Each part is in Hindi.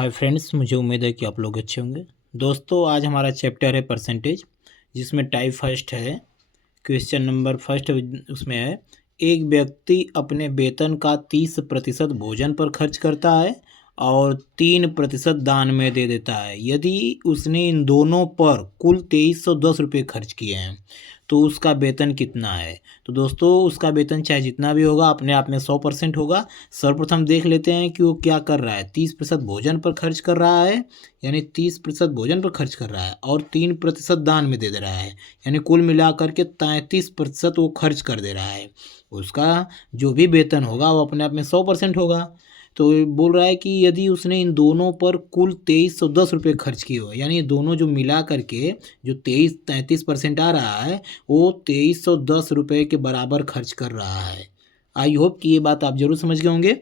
हाय फ्रेंड्स, मुझे उम्मीद है कि आप लोग अच्छे होंगे। दोस्तों, आज हमारा चैप्टर है परसेंटेज, जिसमें टाइप फर्स्ट है। क्वेश्चन नंबर फर्स्ट उसमें है, एक व्यक्ति अपने वेतन का 30% भोजन पर खर्च करता है और 3% दान में दे देता है। यदि उसने इन दोनों पर कुल 2310 रुपये खर्च किए हैं तो उसका वेतन कितना है। तो दोस्तों, उसका वेतन चाहे जितना भी होगा अपने आप में 100% होगा। सर्वप्रथम देख लेते हैं कि वो क्या कर रहा है। 30% भोजन पर खर्च कर रहा है, यानी 30% भोजन पर खर्च कर रहा है और 3% दान में दे दे रहा है, यानी कुल मिलाकर के 33% वो खर्च कर दे रहा है। उसका जो भी वेतन होगा वो अपने आप में 100% होगा। तो ये बोल रहा है कि यदि उसने इन दोनों पर कुल 2310 रुपये खर्च किए हुए, यानी ये दोनों जो मिला करके जो 33% आ रहा है वो 2310 रुपये के बराबर खर्च कर रहा है। आई होप कि ये बात आप जरूर समझ गए होंगे।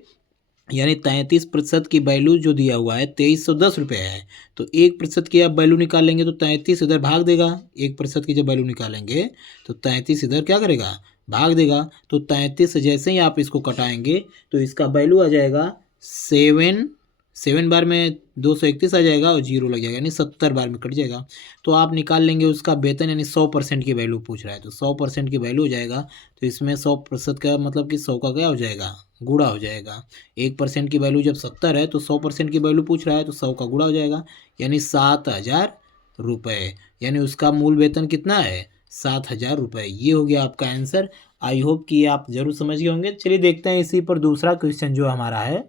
यानी 33% की वैल्यू जो दिया हुआ है 2310 रुपये है, तो 1% की आप वैल्यू निकालेंगे तो 33 इधर भाग देगा। 1% की जब वैल्यू निकालेंगे तो 33 इधर क्या करेगा, भाग देगा। तो 33 से जैसे ही आप इसको कटाएंगे तो इसका वैल्यू आ जाएगा 7 बार में 231 आ जाएगा और जीरो लग जाएगा, यानी 70 बार में कट जाएगा। तो आप निकाल लेंगे उसका वेतन, यानी 100% की वैल्यू पूछ रहा है तो 100% की वैल्यू हो जाएगा। तो इसमें 100% का मतलब कि 100 का क्या हो जाएगा, गुणा हो जाएगा। 1% की वैल्यू जब 70 है तो 100% की वैल्यू पूछ रहा है तो 100 का गुणा हो जाएगा, यानी 7000 रुपये। यानी उसका मूल वेतन कितना है, 7000 रुपये। ये हो गया आपका आंसर। आई होप कि आप जरूर समझ गए होंगे। चलिए देखते हैं इसी पर दूसरा क्वेश्चन जो हमारा है।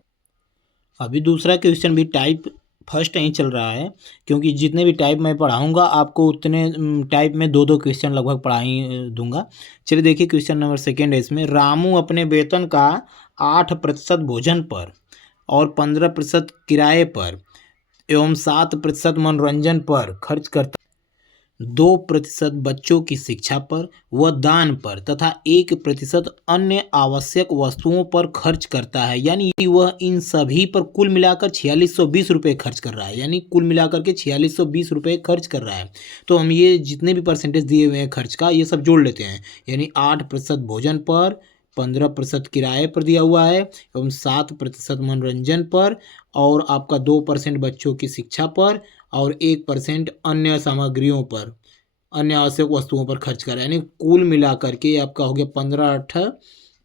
अभी दूसरा क्वेश्चन भी टाइप फर्स्ट ही चल रहा है, क्योंकि जितने भी टाइप मैं पढ़ाऊंगा आपको उतने टाइप में दो दो क्वेश्चन लगभग पढ़ा ही दूंगा। चलिए देखिए, क्वेश्चन नंबर सेकेंड है इसमें। रामू अपने वेतन का 8% भोजन पर और 15% किराए पर एवं 7% मनोरंजन पर खर्च करता, 2% बच्चों की शिक्षा पर व दान पर तथा 1% अन्य आवश्यक वस्तुओं पर खर्च करता है। यानी वह इन सभी पर कुल मिलाकर 4620 रुपये खर्च कर रहा है, यानी कुल मिलाकर के 4620 रुपये खर्च कर रहा है। तो हम ये जितने भी परसेंटेज दिए हुए हैं खर्च का, ये सब जोड़ लेते हैं। यानी 8% भोजन पर, 15% किराए पर दिया हुआ है एवं 7% मनोरंजन पर और आपका 2% बच्चों की शिक्षा पर और 1% अन्य सामग्रियों पर, अन्य आवश्यक वस्तुओं पर खर्च कर रहा है। यानी कुल मिलाकर के आपका हो गया 15 8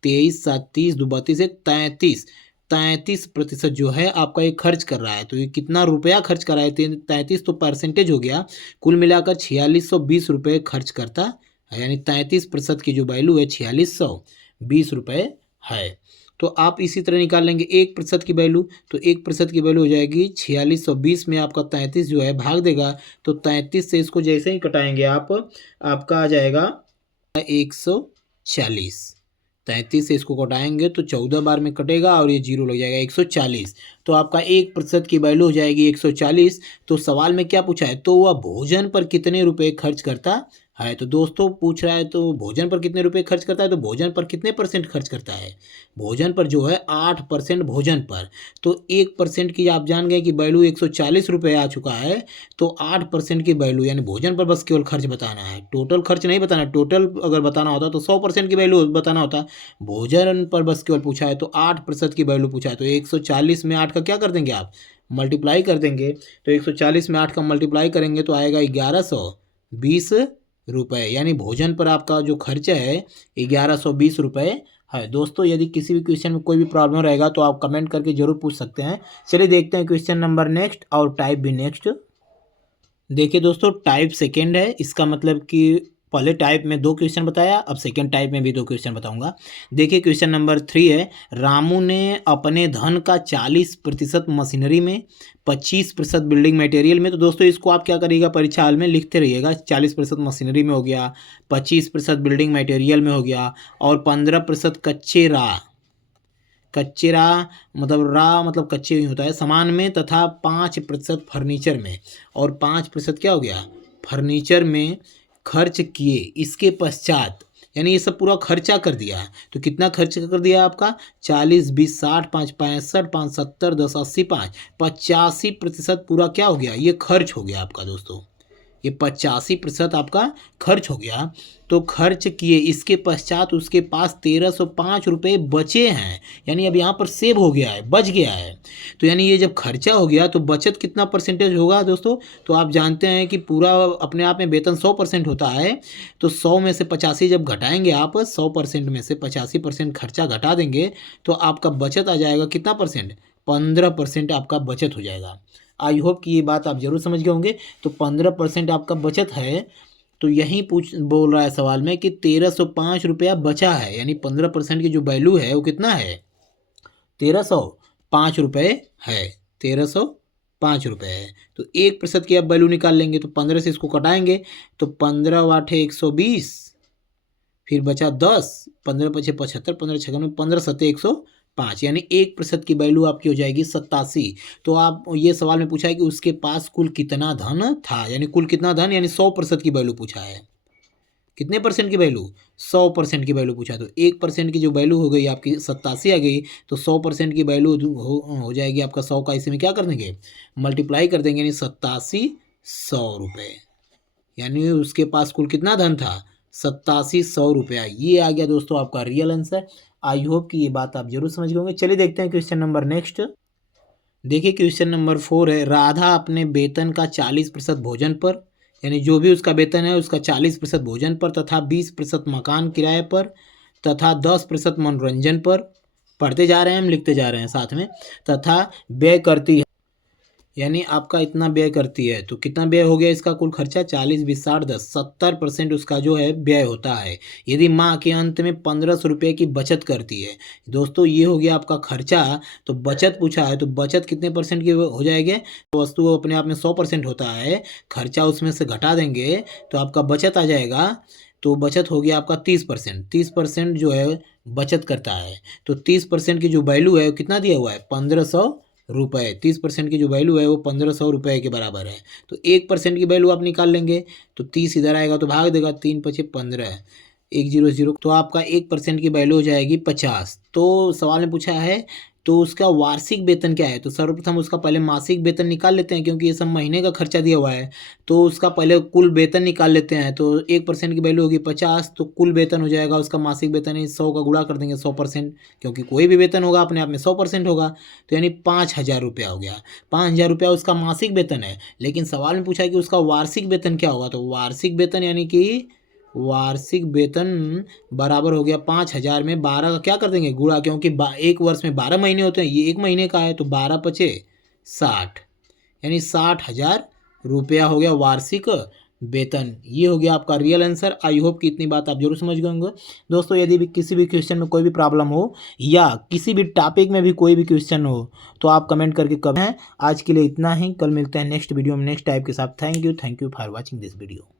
23 7 30 2 32 1 33% जो है आपका ये खर्च कर रहा है। तो ये कितना रुपया खर्च कर रहा है, 33 तो परसेंटेज हो गया। कुल मिलाकर 4620 रुपये खर्च करता है, यानी 33% की जो वैल्यू है 4620 रुपये है। तो आप इसी तरह निकाल लेंगे 1% की वैल्यू, तो 1% की वैल्यू हो जाएगी 4620 में आपका 33 जो है भाग देगा। तो 33 से इसको जैसे ही कटाएंगे आप, आपका आ जाएगा 140। 33 से इसको कटाएंगे तो 14 बार में कटेगा और ये जीरो लग जाएगा, 140। तो आपका 1% की वैल्यू हो जाएगी 140। तो सवाल में क्या पूछा है, तो वह भोजन पर कितने रुपए खर्च करता है। तो दोस्तों पूछ रहा है तो भोजन पर कितने रुपए खर्च करता है, तो भोजन पर कितने परसेंट खर्च करता है, भोजन पर जो है 8% भोजन पर। तो 1% की आप जान गए कि वैल्यू 140 रुपये आ चुका है। तो 8% की वैल्यू, यानी भोजन पर बस केवल खर्च बताना है, टोटल खर्च नहीं बताना। टोटल अगर बताना होता तो 100% की वैल्यू बताना होता। भोजन पर बस केवल पूछा है तो 8% की वैल्यू पूछा है। तो 140 में 8 का क्या कर देंगे आप, मल्टीप्लाई कर देंगे। तो 140 में 8 का मल्टीप्लाई करेंगे तो आएगा 1120 रुपये। यानी भोजन पर आपका जो खर्चा है 1120 रुपये है। दोस्तों, यदि किसी भी क्वेश्चन में कोई भी प्रॉब्लम रहेगा तो आप कमेंट करके जरूर पूछ सकते हैं। चलिए देखते हैं क्वेश्चन नंबर नेक्स्ट और टाइप भी नेक्स्ट। देखिए दोस्तों, टाइप सेकेंड है। इसका मतलब कि पहले टाइप में दो क्वेश्चन बताया, अब सेकेंड टाइप में भी दो क्वेश्चन बताऊंगा। देखिए क्वेश्चन नंबर 3 है। रामू ने अपने धन का 40% मशीनरी में, 25% बिल्डिंग मटेरियल में। तो दोस्तों इसको आप क्या करिएगा, परीक्षा हाल में लिखते रहिएगा। 40% मशीनरी में हो गया, 25% बिल्डिंग मटेरियल में हो गया और 15% कच्चे रा मतलब रा मतलब कच्चे ही होता है सामान में, तथा 5% फर्नीचर में और 5% क्या हो गया, फर्नीचर में खर्च किए। इसके पश्चात, यानी ये सब पूरा खर्चा कर दिया। तो कितना खर्च कर दिया आपका, 40 20 60 5 65 5 70 10 80 5 85% पूरा क्या हो गया, ये खर्च हो गया आपका दोस्तों। ये 85% आपका खर्च हो गया। तो खर्च किए, इसके पश्चात उसके पास 1305 रुपये बचे हैं, यानी अब यहाँ पर सेव हो गया है, बच गया है। तो यानी ये जब खर्चा हो गया तो बचत कितना परसेंटेज होगा दोस्तों? तो आप जानते हैं कि पूरा अपने आप में वेतन 100% होता है, तो 100 में से 85 जब घटाएंगे आप, 100% में से 85% खर्चा घटा देंगे तो आपका बचत आ जाएगा कितना परसेंट? 15% आपका बचत हो जाएगा। आई होप कि ये बात आप ज़रूर समझ गए होंगे। तो 15% आपका बचत है, तो यही बोल रहा है सवाल में कि 1305 रुपया बचा है, यानी 15% की जो वैल्यू है वो कितना है? 1305 रुपये है, 1305 रुपये है। तो 1% की आप वैल्यू निकाल लेंगे, तो 15 से इसको कटाएंगे तो 15 वाटे 120, फिर बचा 10, 15 पचे 75, 15 छक्के 15 सत्ते 105, यानी 1% की वैल्यू आपकी हो जाएगी 87। तो आप ये सवाल में पूछा है कि उसके पास कुल कितना धन था, यानी कुल कितना धन, यानी 100% की वैल्यू पूछा है। कितने परसेंट की वैल्यू? 100% की वैल्यू पूछा। तो 1% की जो वैल्यू हो गई आपकी 87 आ गई, तो 100% की वैल्यू हो जाएगी आपका 100 का इसी में क्या कर देंगे? मल्टीप्लाई कर देंगे, यानी 8700 रुपये, यानी उसके पास कुल कितना धन था? 8700 रुपया। ये आ गया दोस्तों आपका रियल आंसर। आई होप कि ये बात आप जरूर समझ गए होंगे। चलिए देखते हैं क्वेश्चन नंबर नेक्स्ट। देखिए क्वेश्चन नंबर 4 है, राधा अपने वेतन का 40% भोजन पर, यानी जो भी उसका वेतन है उसका 40% भोजन पर तथा 20% मकान किराए पर तथा 10% मनोरंजन पर, पढ़ते जा रहे हैं हम, लिखते जा रहे हैं साथ में, तथा व्यय करती है, यानी आपका इतना व्यय करती है। तो कितना व्यय हो गया इसका कुल खर्चा? 40 20 60 10, 70% उसका जो है व्यय होता है। यदि माह के अंत में 1500 रुपये की बचत करती है। दोस्तों ये हो गया आपका खर्चा। तो बचत पूछा है, तो बचत कितने परसेंट की हो जाएगी? वस्तु अपने आप में 100% होता है, खर्चा उसमें से घटा देंगे तो आपका बचत आ जाएगा। तो बचत हो गया आपका 30%। 30% जो है बचत करता है। तो 30% की जो वैल्यू है वो कितना दिया हुआ है? 1500 रुपये। 30% की जो वैल्यू है वो 1500 रुपये के बराबर है। तो 1% की वैल्यू आप निकाल लेंगे, तो 30 इधर आएगा तो भाग देगा, 3 पचे 15, 100, तो आपका 1% की वैल्यू हो जाएगी 50। तो सवाल में पूछा है तो उसका वार्षिक वेतन क्या है? तो सर्वप्रथम उसका पहले मासिक वेतन निकाल लेते हैं, क्योंकि ये सब महीने का खर्चा दिया हुआ है। तो उसका पहले कुल वेतन निकाल लेते हैं। तो 1% की वैल्यू होगी 50, तो कुल वेतन हो जाएगा उसका मासिक वेतन है 100 का गुणा कर देंगे 100%, क्योंकि कोई भी वेतन होगा अपने आप में 100% होगा। तो यानी 5000 रुपया हो गया। 5000 रुपया उसका मासिक वेतन है। लेकिन सवाल में पूछा है कि उसका वार्षिक वेतन क्या होगा? तो वार्षिक वेतन यानी कि वार्षिक वेतन बराबर हो गया 5000 में 12 का क्या कर देंगे? गुणा, क्योंकि एक वर्ष में 12 महीने होते हैं, ये एक महीने का है, तो 12 पचे 60, यानी 60,000 रुपया हो गया वार्षिक वेतन। ये हो गया आपका रियल आंसर। आई होप कि इतनी बात आप जरूर समझ गए होंगे। दोस्तों यदि भी किसी भी क्वेश्चन में कोई भी प्रॉब्लम हो या किसी भी टॉपिक में भी कोई भी क्वेश्चन हो तो आप कमेंट करके कमेंट। आज के लिए इतना ही, कल मिलते हैं नेक्स्ट वीडियो में नेक्स्ट टाइप के साथ। Thank you for watching this video.